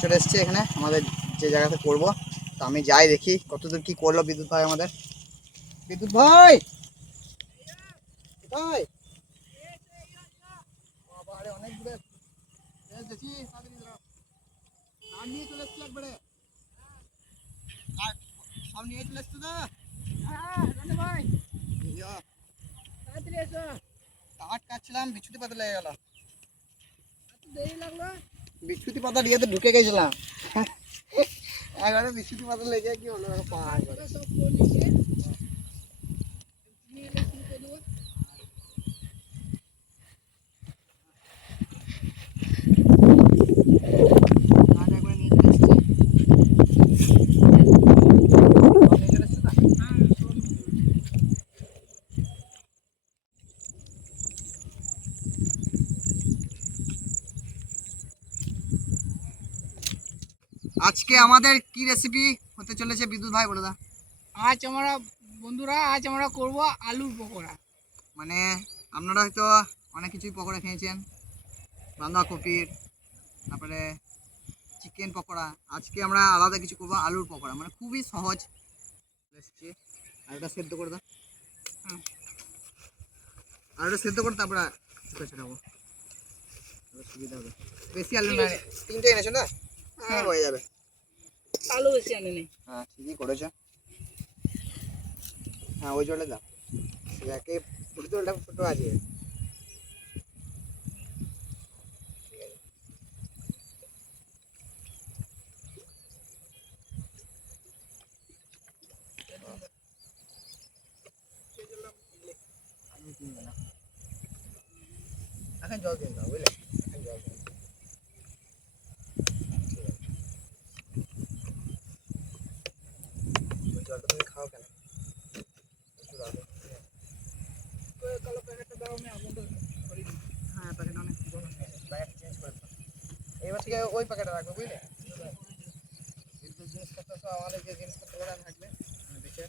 চলে এসেছি এখানে আমাদের যে জায়গাতে করবো। তো আমি যাই দেখি কতদূর কি করলো বিদ্যুৎ ভাই আমাদের। বিদ্যুৎ ভাই ভাই অনেক দূরে দেখি নিয়ে চলে এসছি একবারে সব নিয়ে চলে এসছো তো। ভাই কাঠ কাটছিলাম, বিছুটি পাতা লেগে গেল। দেরি লাগলো, বিছুটি পাতা দিয়ে তো ঢুকে গেছিলাম। একবারে বিছুটি পাতা লেগে কি হলো পা আজকে আমাদের কি রেসিপি হতে চলেছে বিদ্যুৎ ভাই বলে দা। আজ আমরা করব আলুর পকোড়া। মানে আপনারা হয়তো অনেক কিছুই পকোড়া খেয়েছেন, বাঁধাকপির, তারপরে চিকেন পকোড়া। আজকে আমরা আলাদা কিছু করবো, আলুর পকোড়া। মানে খুবই সহজ রেসিপি। আলুটা সেদ্ধ করে দাও, আলুটা সেদ্ধ করে তারপরে ছেড়াবো, সুবিধা হবে। বেশি আলু না, 3টে এনেছো না? হ্যাঁ হয়ে যাবে। আলু বেশি আনে নেই। হ্যাঁ ঠিকই করেছো। হ্যাঁ ওই জলে দাও, একে ফুটে ছোটো আছে। এখন জল দিন দাও বুঝলে, এখন জল দিন। জলটা তুমি খাও কেন? হ্যাঁ প্যাকেট অনেক প্যাকেট চেঞ্জ করে দাও। এবার থেকে ওই প্যাকেটে রাখবে বুঝলে। বিদ্যুৎ জিনিসপত্র সব আমাদের যে জিনিসপত্রগুলো থাকবে দেখে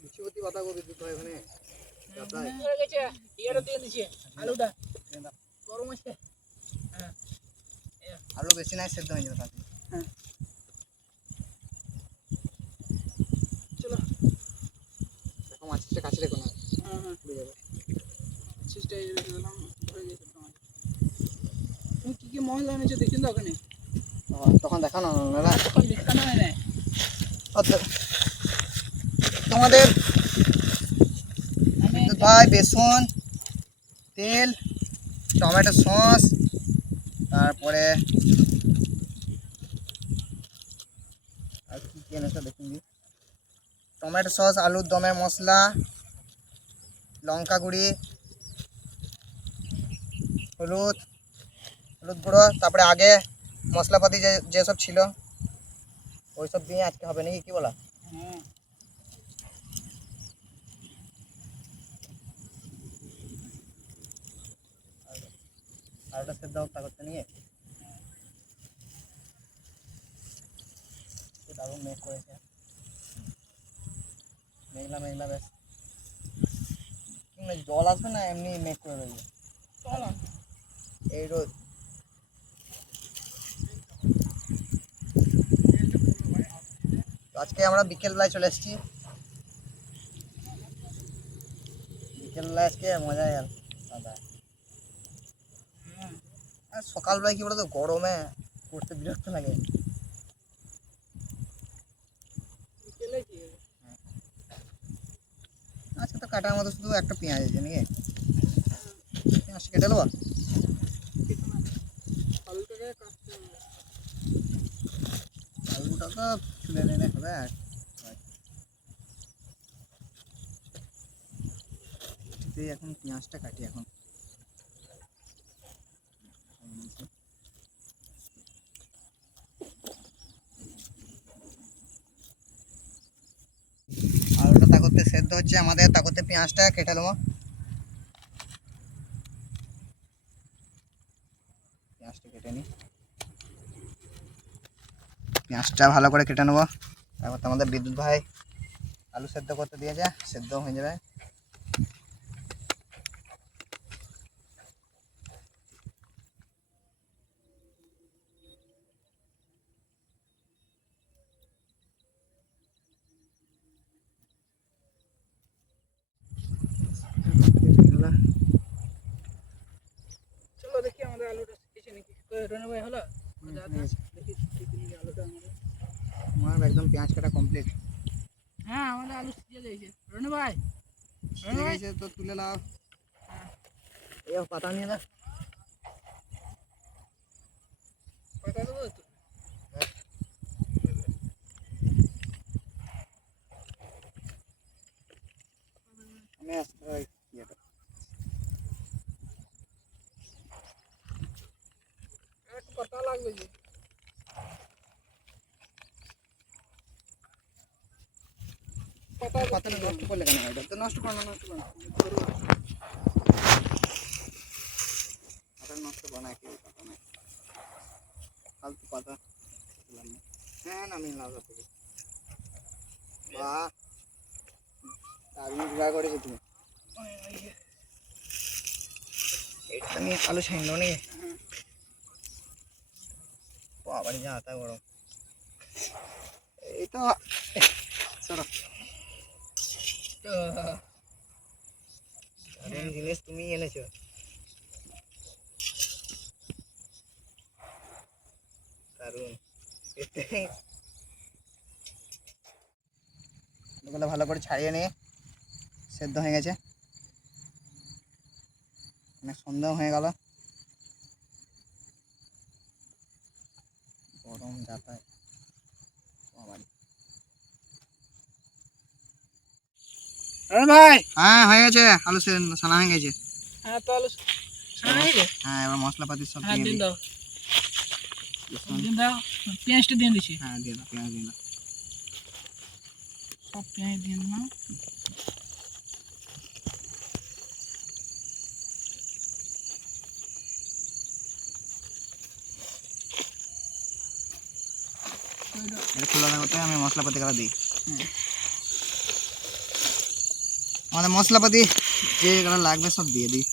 বিচ্ছুপতি পাতা গো বিদ্যুৎ ভাই ওখানে আলুটা গরম আছে। আলু বেশি নাই, সেদ্ধ হয়ে যাবে তাতে। হ্যাঁ চলো দেখো মাছটা কাছে রেখো না, পুড়ে যাবে। তুমি কি কি মশলা এনেছো দেখুন তো ওখানে। তখন দেখানো না, তখন দেখানো হয় না। তোমাদের বিদ্যুৎ ভাই বেসন, তেল, টমেটো সস, তারপরে আর কি কি এনেছো দেখুন, টমেটো সস, আলুর দমের মশলা, লঙ্কা গুঁড়ি, হলুদ গুঁড়ো, তারপরে আগে মশলাপাতি যেসব ছিল ওইসব দিয়ে আজকে হবে নাকি কি বলা। আলুটা সেদ্ধ হোক তা করতে নিয়ে দারুণ মেঘ করেছে, মেঘলা মেঘলা বেশ। জল আসবে না এমনি মেঘ করে রয়েছে এই রোদ। আজকে আমরা বিকেলবেলায় চলে এসেছি, বিকেলবেলায় আজকে মজাই গেল দাদা। সকালবেলায় কি বলতো গরমে করতে বিরক্ত লাগে। আজকে তো কাটার মতো শুধু একটা পেঁয়াজ আছে নাকি, পেঁয়াজটা কেটে নেবো। আলুটা তো তুলে নিলে হবে। এখন পেঁয়াজটা কাটি এখন। আলুটা তা করতে সেদ্ধ হচ্ছে আমাদের, তা করতে পেঁয়াজটা কেটে নেবো। পেঁয়াজটা কেটে নিই, পেঁয়াজটা ভালো করে কেটে নেবো। তারপর আমাদের বিদ্যুৎ ভাই আলু সেদ্ধ করতে দিয়েছে, সেদ্ধ হয়ে যাবে। রনি ভাই হলো যা হয়ে গেছে। দেখি দেখি আলুটা আমাদের আমার একদম পেঁয়াজ কাটা কমপ্লিট হ্যাঁ আমাদের আলু সিজে গেছে রনি ভাই হয়ে গেছে তো তুলে নাও। এই পাতা নিয়ে না কথা দেবো তো আমি ওই ইয়েটা এক পাতা লাগবে যে পাতাটা নষ্ট করলে কেন এটা তো নষ্ট করো না নষ্ট করো না পাতা নষ্ট বানায় কি পাতা নাই ফালতু পাতা দিলাম না। হ্যাঁ নামিয়ে নাও সব থেকে বাহ দারুণ জোগাড় করেছো তুমি এটা নিয়ে আলু ছাইন নাকি বাবারে যা আতা বড় এই তো সরো তো দারুণ জিনিস তুমি এনেছো দারুণ এগুলো ভালো করে ছাড়িয়ে নিয়ে সেদ্ধ হয়ে গেছে অনেক সন্দেহ হয়ে গেল গরম যাতায় রনি ভাই হ্যাঁ হয়ে গেছে আলু সানা হয়ে গেছে হ্যাঁ তো আলু হয়ে গেছে হ্যাঁ এবার মশলাপাতি সব হ্যাঁ দিয়ে দিন দিই দাও দিন দাও পেঁয়াজটা দিয়ে দিচ্ছি হ্যাঁ দিয়ে দাও পেঁয়াজ দিয়ে দাও সব পেঁয়াজ দিয়ে দিলাম এটা খোলা করতে আমি মশলাপাতি গুলো দিই আমাদের মশলাপাতি যেগুলো লাগবে সব দিয়ে দিই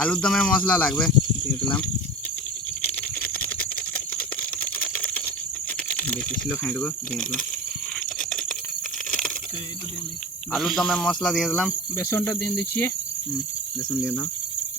আলুর দমের মশলা লাগবে দিয়ে দিলাম বেশি ছিল খানিটুকু দিয়ে দিলাম তো এটা দিয়ে দিই আলুর দমের মশলা দিয়ে দিলাম বেসনটা দিয়ে দিচ্ছি বেসন দিয়ে দাও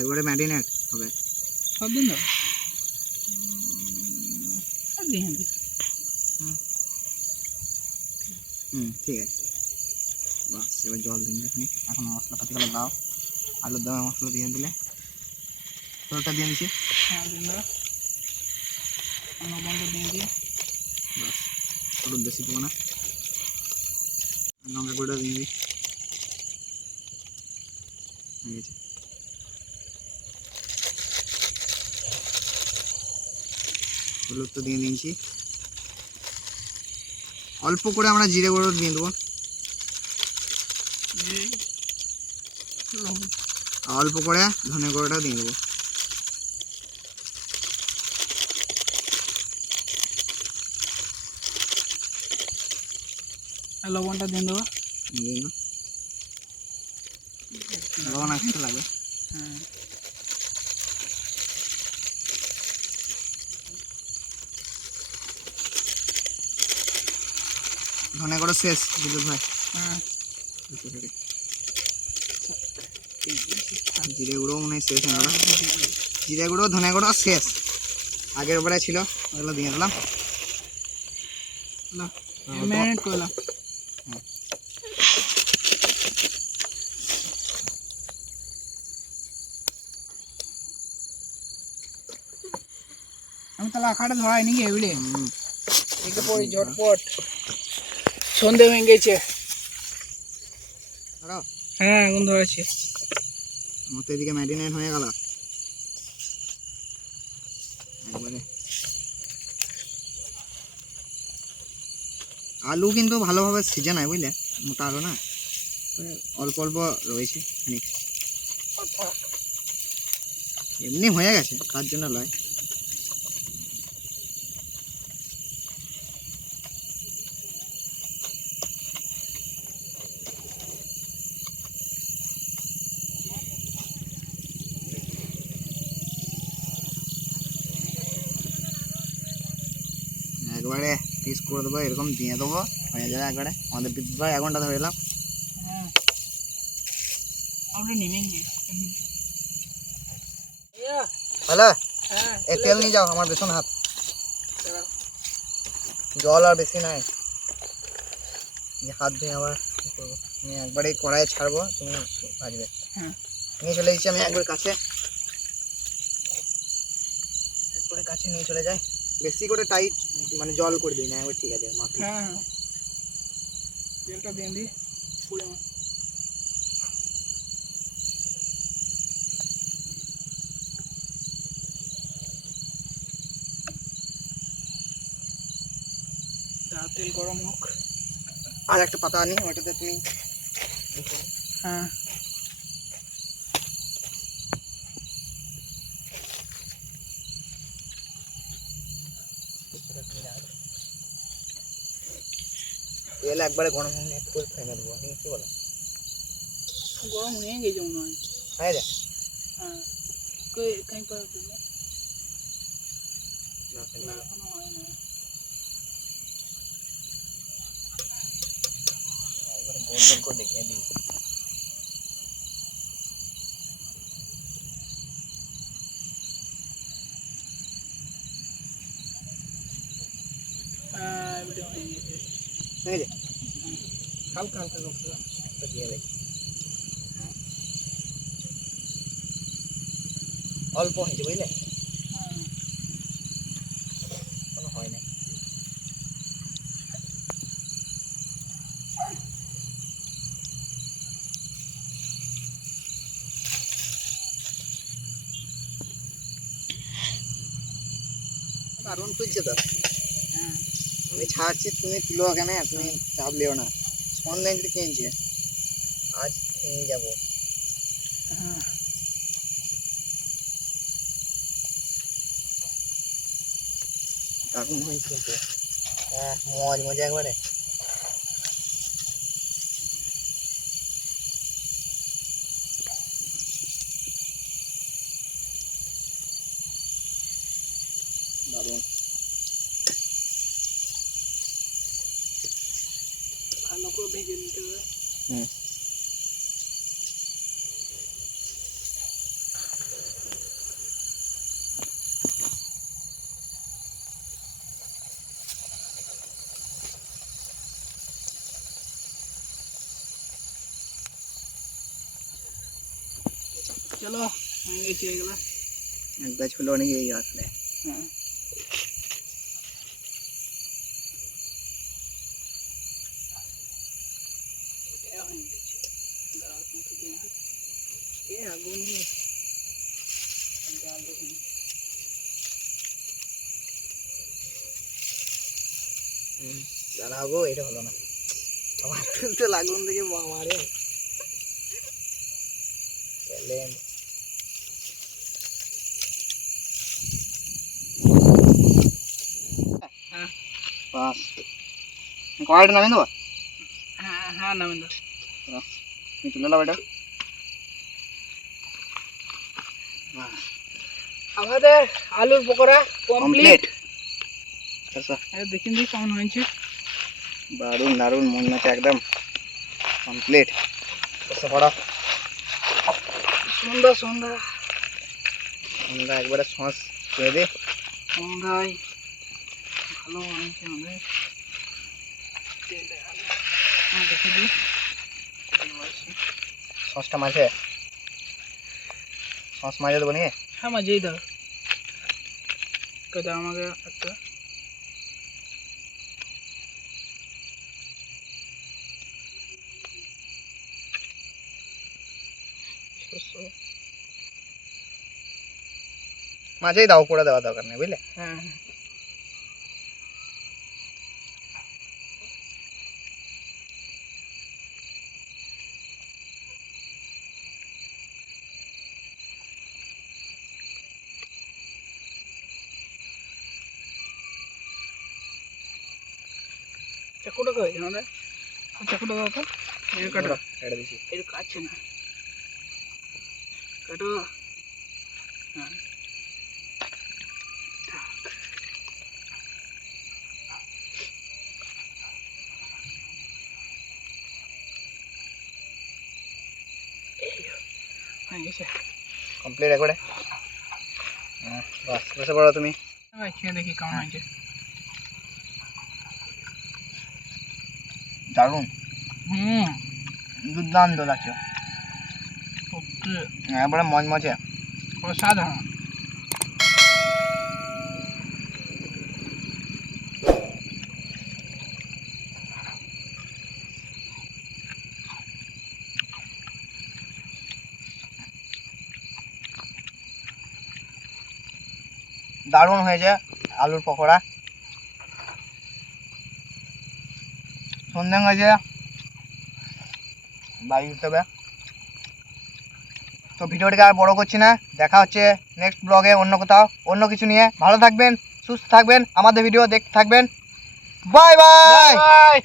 একবারে ম্যারিনেট হবে সব দিন দাও আর দিয়ে দিই ঠিক আছে বাস এবার জল দিন এখানে এখন মশলাপাতিগুলো দাও আলুর দমের মশলা দিয়ে দিলে পুরোটা দিয়ে দিচ্ছি হ্যাঁ দিন দাও লবণটা দিয়ে দিই বাস হলুদ বেশি দেবো না লঙ্কা গুঁড়ো দিয়ে দিই হয়ে গেছে হলুদ তো দিয়ে দিয়েছি অল্প করে আমরা জিরে গুঁড়ো দিয়ে দেবো আর অল্প করে ধনে গুঁড়োটা দিয়ে দেবো আর লবণটা দিয়ে দেবো দিয়ে দাও লবণ একটু লাগবে হ্যাঁ ধনে গুঁড়ো শেষ বিদ্যুৎ ভাই হ্যাঁ জিরে গুঁড়ো মনে হয় শেষ হয়ে গেল জিরে গুঁড়ো ধনে গুঁড়ো শেষ আগের বারে ছিল ওগুলো দিয়ে দিলাম ম্যারিনেট করলাম আমি তাহলে আখাটা ধরাই নাকি এগুলি একে পড়ি ঝটপট সন্ধে হয়ে গেছে হ্যাঁ এখন ধরেছে আমার তো এদিকে ম্যারিনেট হয়ে গেল একবারে আলু কিন্তু ভালোভাবে সিজে নাই বুঝলে মোটা আলু না অল্প অল্প রয়েছে খানিক এমনি হয়ে গেছে তার জন্য লয় একবারে পিস করে দেবো এরকম দিয়ে দেবো হয়ে যাবে একবারে আমাদের বিদ্যুৎ ভাই 1 ঘন্টা ধরে এলাম হ্যাঁ আমরা নেমেंगे হ্যালো হ্যাঁ এ তেল নিয়ে যাও, আমার বেসন হাত, চলো। জল আর বেশি নাই, যে হাত ধুয়ে আবার কি করবো। আমি একবারে কড়াইয়ে ছাড়বো, তুমি ভাজবে। হ্যাঁ নিয়ে চলে এসেছি আমি একবার কাছে, একবারে কাছে নিয়ে চলে যাই। বেশি করে টাইট মানে জল করে দিই না, একবার ঠিক আছে মাখি। হ্যাঁ হ্যাঁ তেলটা দিয়ে দিই পরিমাণ। তেল গরম হোক। আর একটা পাতা আনি, ওটাতে তুমি হ্যাঁ তেল একবারে গরম হয়ে ফুল ফেলে দেবো, আমি কি বলো? গরম হয়ে গেছে মনে হয়। হয়ে যায় হ্যাঁ কहीं पर না এখনো হয় না। একবারে গোল গোল করে দেখিয়ে দিই। এবারে হয়ে গেছে। হয়ে যায়, হালকা হালকা করতে হবে। তো দিয়ে দেয় অল্প হয়েছে বুঝলে, হ্যাঁ কোনো হয় না। দারুণ খুঁজছে তো, হ্যাঁ আমি ছাড়ছি তুমি তুলো কেন, তুমি চাপ লিও না। অনলাইন থেকে কিনছি, আজ খেয়ে যাবো। হ্যাঁ দারুণ হয়েছে কিন্তু, হ্যাঁ মজ মজা একবারে। দারুণ। ভালো করে ভেজে নিতে হবে। হুম চলো হয়ে গেছে এগুলো। এক ব্যাচ হলো অনেক এই আসলে। হ্যাঁ এটা হয়ে গেছে। দাঁড়াও একটু দিয়ে দিই। এ আগুন দিয়ে জাল দেখুন। দাঁড়াবো, এটা হলো না, আমার তুলতে লাগুন থেকে মারে ট্যালেন্ট। হ্যাঁ বাস কড়াইটা নামিয়ে দেবো, হ্যাঁ হ্যাঁ নামেন দাও। তুমি তুলে নাও এটা। আমাদের আলুর পকোড়া কমপ্লিট। কমপ্লিট। আচ্ছা দেখিন দিই কেমন হয়েছে। দারুণ দারুণ, মনে হচ্ছে একদম কমপ্লিট। আচ্ছা পড়া, সন্ধ্যা সন্ধ্যা আমরা একবারে সস খেয়ে দিই। সন্ধ্যায় ভালো হয়েছে আমাদের। তেলে আলু দেখে দিই। সসটা মাঝে, সস মাঝে দেবো নাকি? হ্যাঁ মাঝেই দাও। দাও আমাকে একটা। মাঝেই দাও, পড়ে দেওয়া দরকার নেই বুঝলে। হ্যাঁ হ্যাঁ চাকুটা কই আমাদের? চাকুটা দাও তো। এই কাটো। এটা দিছি। এর কাছে না কাটো। হ্যাঁ হয়ে গেছে। কমপ্লিট একবারে। বাস বসে পড়ো তুমি। ভাই খেয়ে দেখি কেমন হয়েছে। দারুণ, হুম, দুর্দান্ত লাগছে, সত্যি একবারে মজমজে। অসাধারণ। দারুণ হয়েছে আলুর পকোড়া। সন্ধে হয়েছে, বাড়ি যেতে হবে। তো ভিডিওটিকে আর বড় করছি না, দেখা হচ্ছে নেক্সট ব্লগে অন্য কোথাও অন্য কিছু নিয়ে। ভালো থাকবেন, সুস্থ থাকবেন, আমাদের ভিডিও দেখতে থাকবেন। Bye bye. বাই।